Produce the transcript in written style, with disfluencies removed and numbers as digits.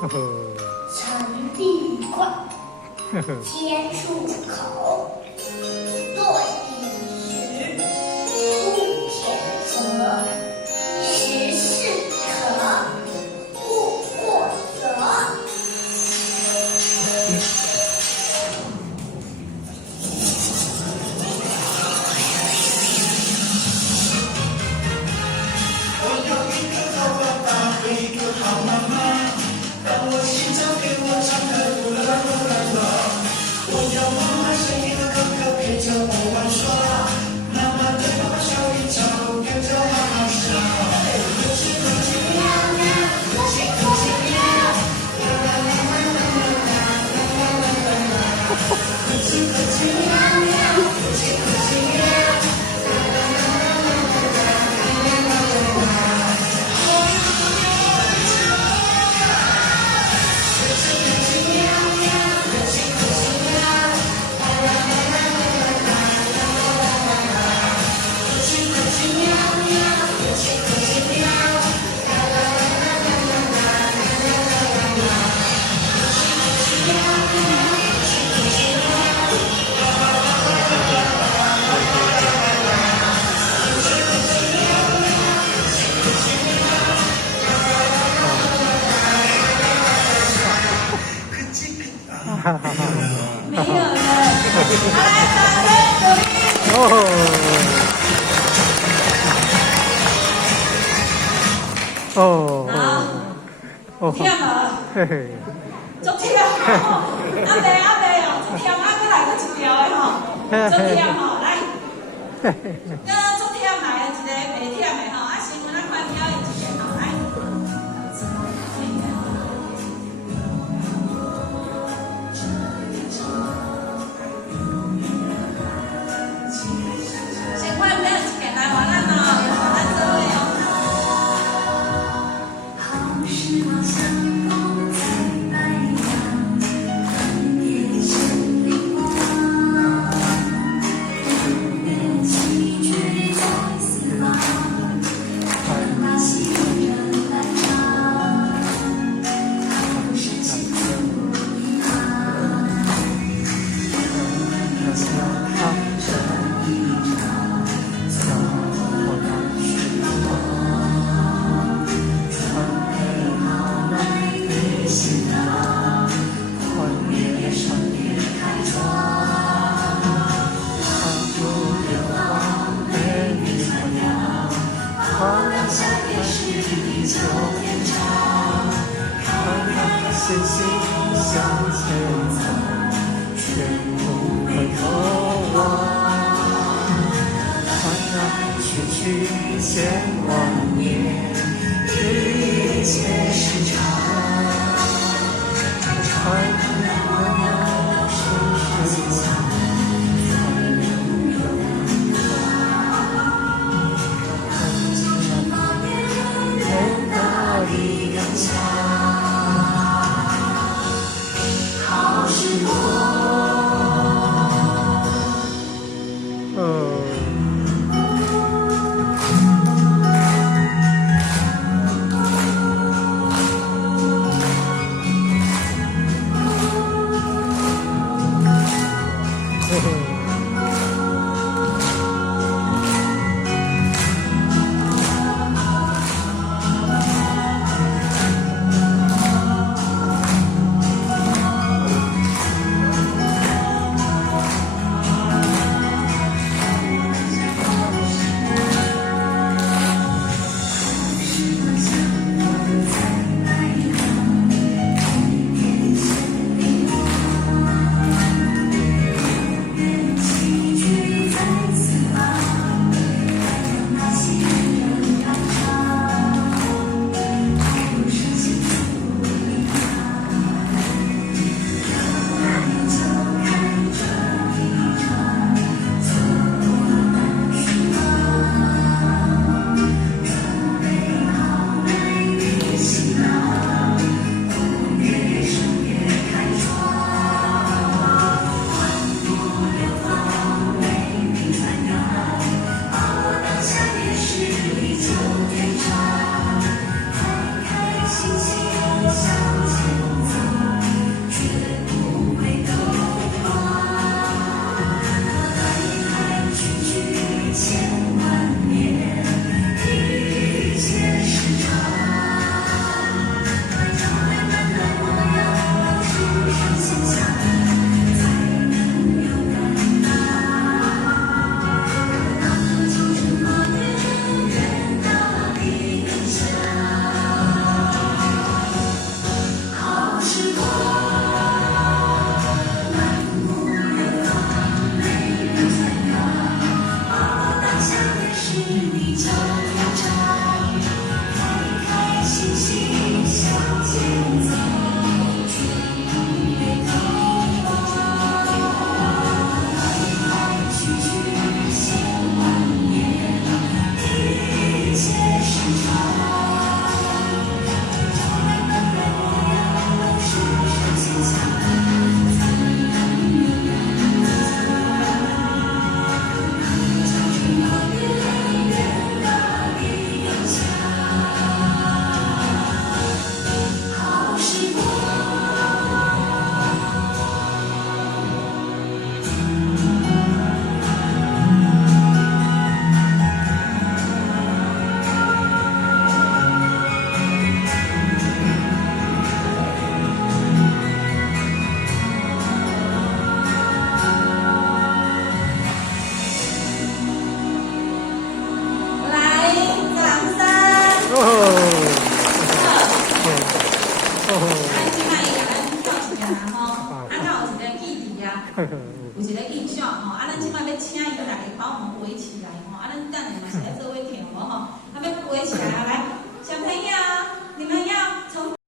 成地块，天出口，对应时，突田泽，时事可，勿过则。没有了，来掌声鼓励。好，忝啊，足忝哦，阿妹哦，足忝，啊，再来个一条的吼，足忝吼，来，足忝来一个袂忝的吼，啊，先我咱看表演一下吼，来。先看表演一下，来，我咱吼，有咱做的哦。好时光相逢在白杨，寒夜千里望，冬夜西吹在四方，看那行人来长，好事情不一样，看这一场，叫我来时光。准备好来对新郎，欢乐盛宴开创。放逐流亡，美丽模样，花亮下也是地久天长。看那星星向前走，却不回头望。看那去去见万年，一切是常。看那模样是世间，才能有看见那人的力量强。好时光。啊，有一个印象吼，啊，咱即摆要请伊来帮我们围起来吼，啊，咱等下嘛是来做伙跳无吼，啊，要围起来啊，来，小朋友，你们要从